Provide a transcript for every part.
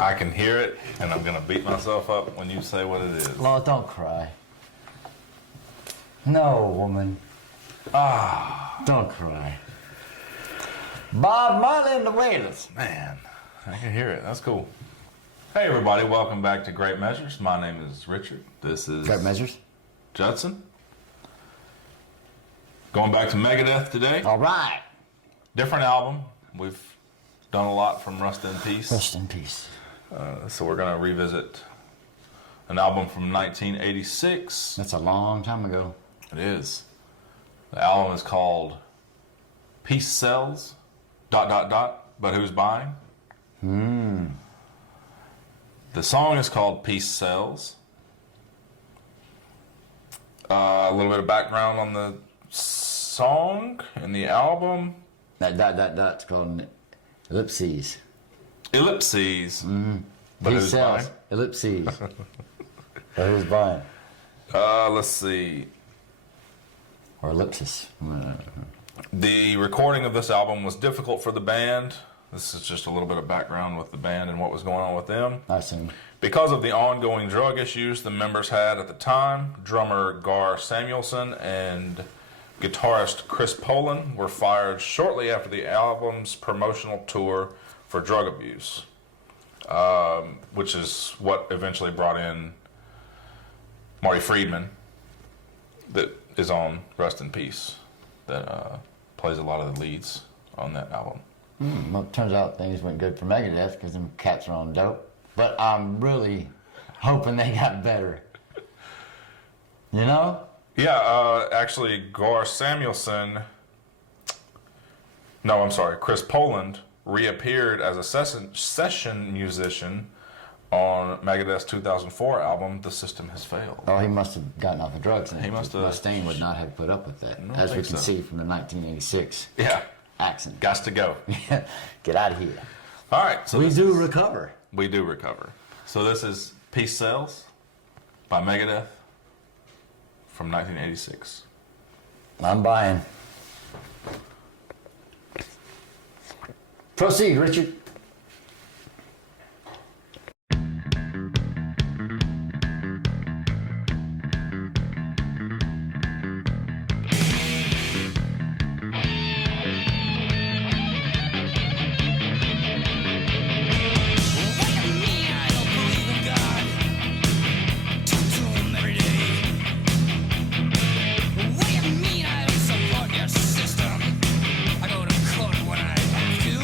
I can hear it, and I'm gonna beat myself up when you say what it is. Lord, don't cry. No, woman. Don't cry. Bob Marley and the Wailers. Man, I can hear it. That's cool. Hey, everybody. Welcome back to Great Measures. My name is Richard. This is Great Measures. Judson. Going back to Megadeth today. All right. Different album. We've done a lot from Rust in Peace. Rest in peace. So we're going to revisit an album from 1986. That's a long time ago. It is. The album is called Peace Sells, ... but who's buying? The song is called Peace Sells. A little bit of background on the song and the album. That's called ellipses. Ellipses. But Peace who's sells. buying? Ellipses. But who's buying? Let's see. Or ellipsis. The recording of this album was difficult for the band. This is just a little bit of background with the band and what was going on with them. I assume. Because of the ongoing drug issues the members had at the time, drummer Gar Samuelson and guitarist Chris Poland were fired shortly after the album's promotional tour for drug abuse, which is what eventually brought in Marty Friedman, that is on Rust in Peace, that plays a lot of the leads on that album. Well, it turns out things went good for Megadeth because them cats are on dope. But I'm really hoping they got better. You know? Yeah, actually, Gar Samuelson, Chris Poland reappeared as a session musician on Megadeth's 2004 album, The System Has Failed. Oh, he must have gotten off the drugs. He must have. Mustaine would not have put up with that, as we can see from the 1986 Yeah. accent. Gots to go. Get out of here. All right. So We do recover. We do recover. So this is Peace Sells by Megadeth from 1986. I'm buying. Proceed, Richard. System. I go to court when I have to.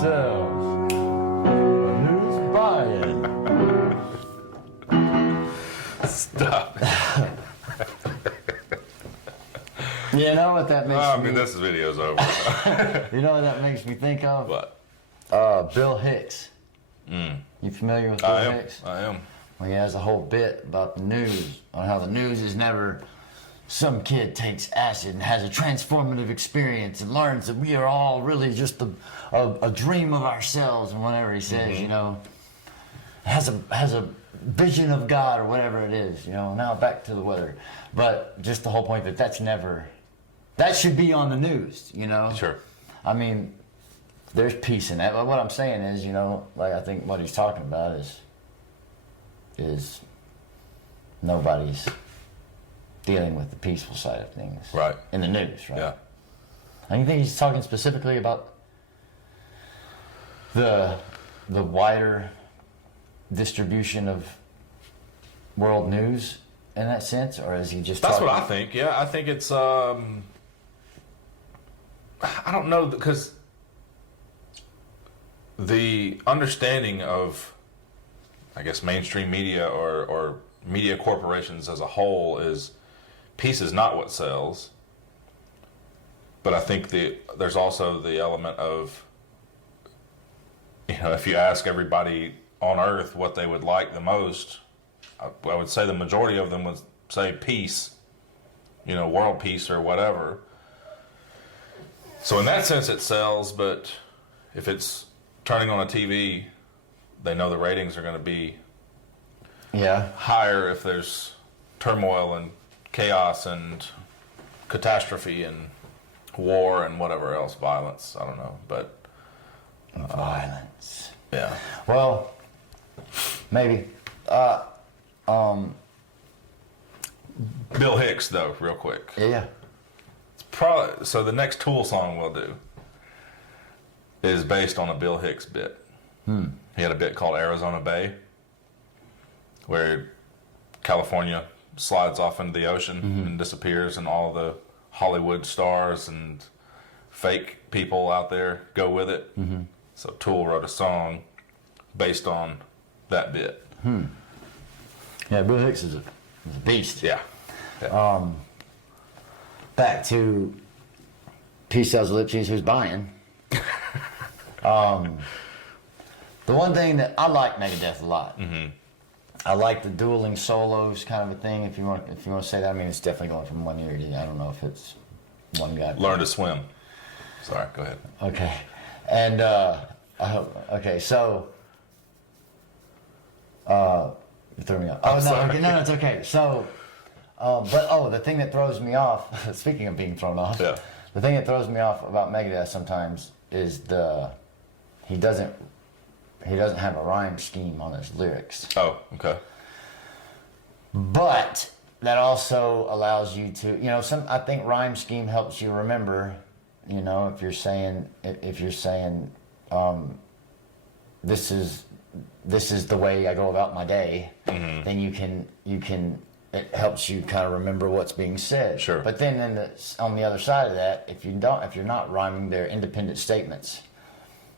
sells. Who's buying? Stop. You know what that makes I me... mean, this video's over. You know what that makes me think of? What? Bill Hicks. You familiar with Bill Hicks? I am. Well, he has a whole bit about the news, on how the news is never some kid takes acid and has a transformative experience and learns that we are all really just a dream of ourselves, and whatever he says, you know, has a vision of God or whatever it is, you know. Now back to the weather. But just the whole point that should be on the news, you know. Sure. I mean, there's peace in that. But what I'm saying is, you know, like I think what he's talking about is nobody's dealing with the peaceful side of things. Right. In the news, right? Yeah. And you think he's talking specifically about the wider distribution of world news in that sense, or is he just That's talking... what I think. Yeah, I think it's I don't know, because the understanding of, I guess, mainstream media or media corporations as a whole is peace is not what sells. But I think there's also the element of, you know, if you ask everybody on Earth what they would like the most, I would say the majority of them would say peace, you know, world peace or whatever. So in that sense it sells, but if it's turning on a TV, they know the ratings are going to be higher if there's turmoil and chaos and catastrophe and war and whatever else, violence, I don't know, but... violence. Yeah. Well, maybe. Bill Hicks, though, real quick. Yeah. It's probably, so the next Tool song we'll do is based on a Bill Hicks bit. He had a bit called Arizona Bay, where California slides off into the ocean and disappears, and all the Hollywood stars and fake people out there go with it. So Tool wrote a song based on that bit. Yeah, Bill Hicks is a beast. Yeah. Back to Peace Sells Lip Cheese, who's buying. The one thing that I like Megadeth a lot. I like the dueling solos kind of a thing. If you want to say that, I mean, it's definitely going from one ear to the other. I don't know if it's one guy. Learn to swim. Sorry, go ahead. Okay, and so you threw me off. Oh no, okay, no, it's okay. So, but the thing that throws me off. Speaking of being thrown off, the thing that throws me off about Megadeth sometimes is he doesn't have a rhyme scheme on his lyrics. Oh, okay. But that also allows you to, you know, I think rhyme scheme helps you remember, you know, if you're saying this is the way I go about my day, then you can it helps you kind of remember what's being said. Sure. But then on the other side of that, if you're not rhyming, they're independent statements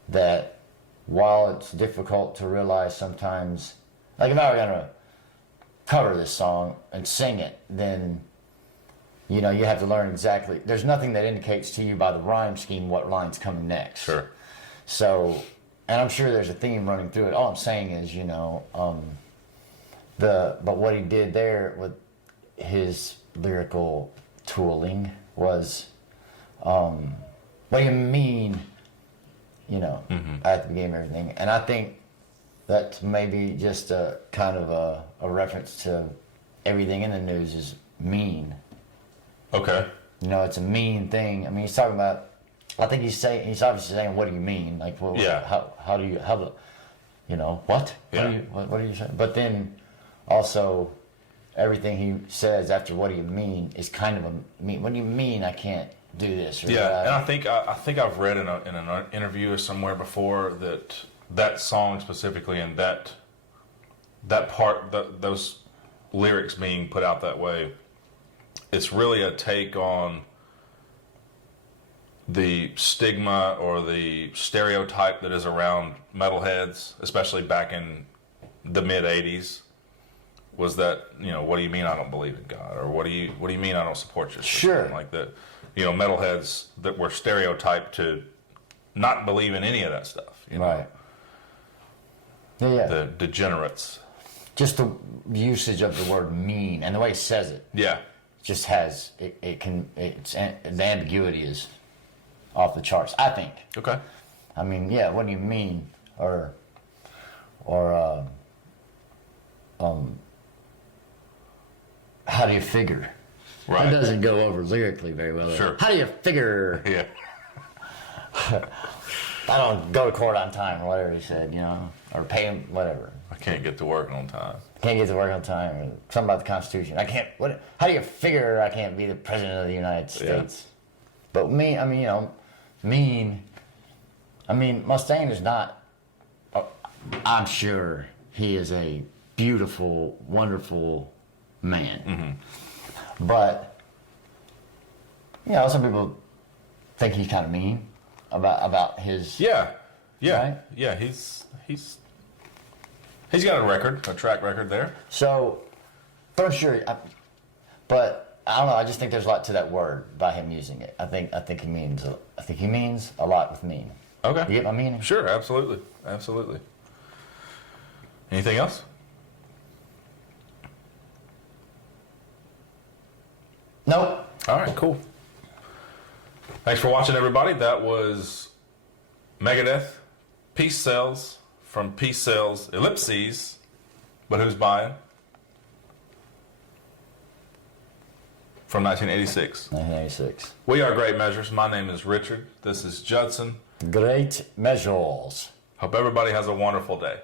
that, while it's difficult to realize sometimes, like if I were gonna cover this song and sing it, then, you know, you have to learn exactly. There's nothing that indicates to you by the rhyme scheme what line's coming next. Sure. So, and I'm sure there's a theme running through it. All I'm saying is, you know, but what he did there with his lyrical tooling was, what do you mean? You know, at the beginning of everything. And I think that's maybe just a kind of a reference to everything in the news is mean. Okay. You know, it's a mean thing. I mean, he's talking about, I think he's obviously saying, what do you mean? Like, well, how do you, you know, what? Yeah. What are you saying? But then also everything he says after what do you mean is kind of a mean. What do you mean I can't do this? Or Yeah, and I think I've read in an interview somewhere before that song specifically and that part, those lyrics being put out that way, it's really a take on the stigma or the stereotype that is around metalheads, especially back in the mid '80s, was that, you know, what do you mean I don't believe in God, or what do you mean I don't support your system? Sure. Like that, you know, metalheads that were stereotyped to not believe in any of that stuff. You know? Right. Yeah. The degenerates. Just the usage of the word mean and the way he says it Yeah. just has the ambiguity is off the charts, I think. Okay. I mean, yeah, what do you mean? Or how do you figure? Right. That doesn't go over lyrically very well. Sure. How do you figure? Yeah. I don't go to court on time or whatever he said, you know, or pay him, whatever. I can't get to work on time. Can't get to work on time, or something about the Constitution. I can't. What? How do you figure I can't be the president of the United States? But me, I mean, you know, mean. I mean, Mustaine is not. I'm sure he is a beautiful, wonderful man. Mm-hmm. But you know, some people think he's kind of mean about his. Yeah. Right? Yeah. He's got a track record there. So, for sure, but I don't know. I just think there's a lot to that word by him using it. I think he means a lot with mean. Okay. You get my meaning? Sure, absolutely. Anything else? Nope. All right, cool. Thanks for watching, everybody. That was Megadeth Peace Sells from Peace Sells Ellipses. But who's buying? From 1986. 1986. We are Great Measures. My name is Richard. This is Judson. Great measures. Hope everybody has a wonderful day.